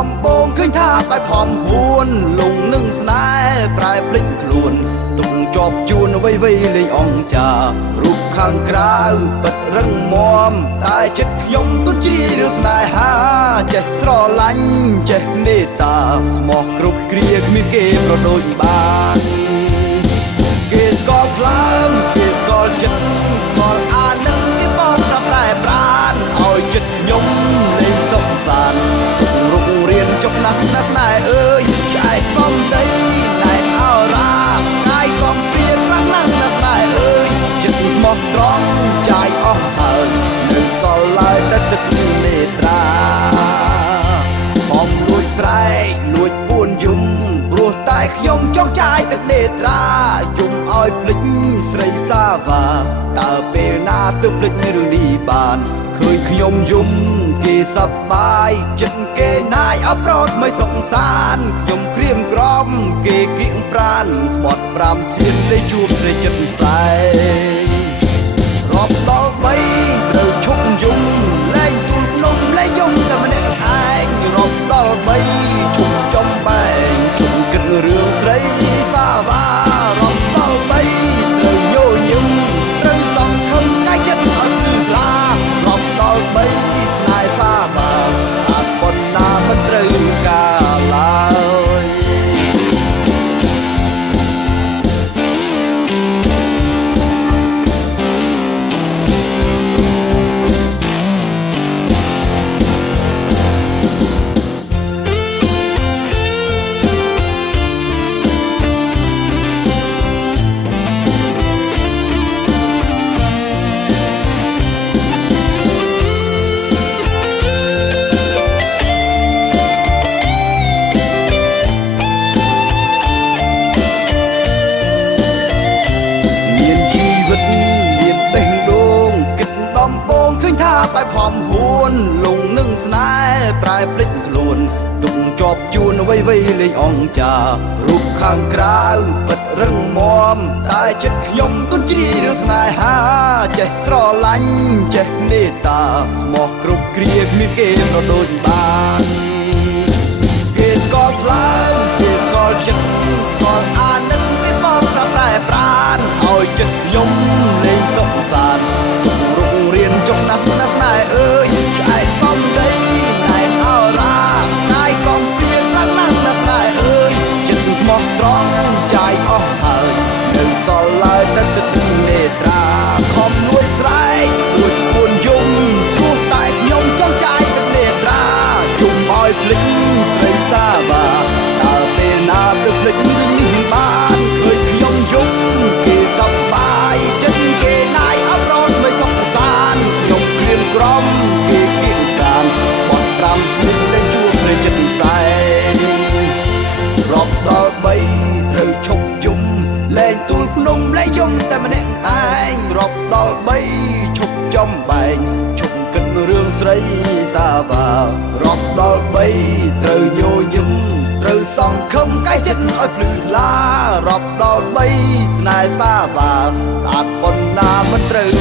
ដំបងឃើញថាបែបខំពួនលងនឹងស្នេហ៍ប្រែភ្លេចខ្លួនទុកជាប់ជួនអ្វីលេងអង្ចារូបខាងក្រៅពិតរឹងមាំតែចិត្តខ្ញុំទុនជ្រាយរឿងស្នេហាចេះស្រឡាញ់ចេះមេត្តាស្មោះគ្រប់គ្រាគ្មានគេប្រដូចបានគេស្គាល់ថ្លើមគេស្គាល់ចិត្តស្គាល់អានឹងគេបងប្រែប្រានឲ្យចិត្តខ្ញុំលេងសុខសាន្តរុករៀនចុកណាស់ណាស្នេហ៍អើយឆ្អែតសំដីណែនអរ៉ាកាយកំព្រាខ្លាំងណាស់ណាស្នេហ៍អើយចិត្តស្មោះត្រង់ចាយអស់ហើយនៅសល់ឡើយតែទឹកនេត្រាបំលួចស្រែកលួចពួនយំព្រោះតែខ្ញុំចង់ចាយទឹកនេត្រាយំឲ្យភ្លេចស្រីសាវ៉ាតើពេលណាទើបភ្លេចរឿងនេះបានឃើញខ្ញុំយំគេសប្បាយចិត្តគេណាយអប្រោតមិនសុខសានខ្ញុំក្រៀមក្រំគេគៀងប្រានស្បត់5ធានលេជួបស្រីចិត្តផ្សែងរាប់ដល់3ត្រូវឈប់យំលែងទូលភ្នំលែងយំតែម្នាក់ឯងរាប់ដល់3ឈប់ចំបែងជុំគិតរឿងស្រីសាវ៉ារាប់ដល់3ត្រូវញញឹមត្រូវសង្ឃឹមកាយចិត្តអត់គឺខ្លារាប់ដល់3ស្នេហ៍សាវ៉ាអត់ប៉ុណ្ណាមិនត្រូវការឡើយបែបផំពួនលងនឹងស្នេហ៍ប្រែភ្លេចខ្លួនទុកជាប់ជួនអ្វីលេងអង្ចារូបខាងក្រៅពិតរឹងមាំតែចិត្តខ្ញុំទុនជ្រាយរឿងស្នេហាចេះស្រឡាញ់ចេះមេត្តាស្មោះគ្រប់គ្រាគ្មានគេប្រដូចបានគេស្គាល់ថ្លើមគេស្គាល់ចិត្តស្គាល់អាណិតគេបងប្រែប្រានឲ្យចិត្តខ្ញុំលេងសុខសាន្តរុករៀនចុកណាស់ណាស្នេហ៍អើយឆ្អែតសំដីណែនអរ៉ាកាយកំព្រាខ្លាំងណាស់ណាស្នេហ៍អើយចិត្តស្មោះត្រង់ចាយអស់ហើយនៅសល់ឡើយតែទឹកនេត្រាខំលួចស្រែកលួចពួនយំព្រោះតែខ្ញុំចង់ចាយទឹកនេត្រាយំឲ្យភ្លេចស្រីសាវ៉ាតើពេលណាទើបភ្លេចនេះបានឃើញខ្ញុំយំគេសប្បាយចិត្តគេណាយអត់រត់មិនសុខសានខ្ញុំក្រៀមក្រំគេគៀងកានបត់5ធានលេងជួបស្រីចិត្តផ្សែងរាប់ដល់3ត្រូវឈប់យំលែងទូលភ្នំលែងយំតែម្នាក់ឯងរាប់ដល់3ឈប់ចំបែងឈប់គិតរឿងស្រីសាវ៉ារាប់ដល់3ត្រូវញញឹមត្រូវសង្ឃឹមកាយចិត្តឲ្យភ្លឺថ្លារាប់ដល់3ស្នេហ៍សាវ៉ាស្អាតប៉ុណ្ណាមិនត្រូវ